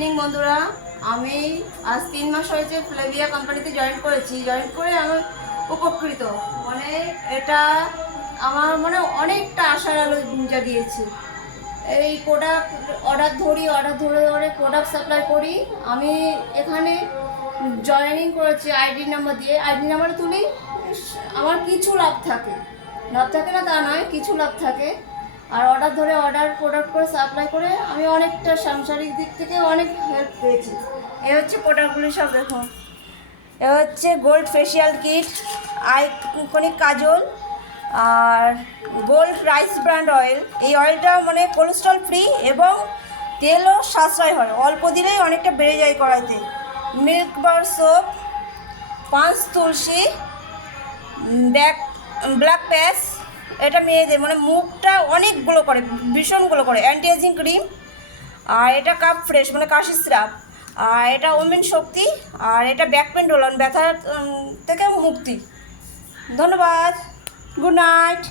Evening বন্ধুরা, আমি আজ 3 মাস হয়েছে ফ্লেভিয়া কোম্পানিতে জয়েন করেছি। জয়েন করে আমি উপকৃত, মানে এটা আমার অনেকটা আশার আলো জাগিয়েছে। এই প্রোডাক্ট অর্ডার ধরে প্রোডাক্ট সাপ্লাই করি। আমি এখানে জয়েনিং করেছি আইডি নাম্বার দিয়ে। আইডি নাম্বার তুলি, আমার কিছু লাভ থাকে না তা নয়, কিছু লাভ থাকে। আর প্রোডাক্ট করে সাপ্লাই করে আমি অনেকটা সাংসারিক দিক থেকে অনেক হেল্প পেয়েছি। এ হচ্ছে প্রোডাক্টগুলি, সব দেখুন। এ হচ্ছে গোল্ড ফেসিয়াল কিট, আইকনিক কাজল, আর গোল্ড রাইস ব্র্যান্ড অয়েল। এই অয়েলটা কোলেস্ট্রল ফ্রি এবং তেলও সাশ্রয় হয়, অল্প দিলেই অনেকটা বেড়ে যায় কড়াইতে। মিল্ক বার সোপ, পাঁচ তুলসী, ব্ল্যাক প্যাচ, এটা মেয়েদের মুখটা অনেক গ্লো করে, ভীষণ গ্লো করে। অ্যান্টি এজিং ক্রিম, আর এটা কাপ ফ্রেশ কাশি সিরাপ, আর এটা ওমেন শক্তি, আর এটা ব্যাক পেন রোল অন, ব্যথার থেকে মুক্তি। ধন্যবাদ, গুড নাইট।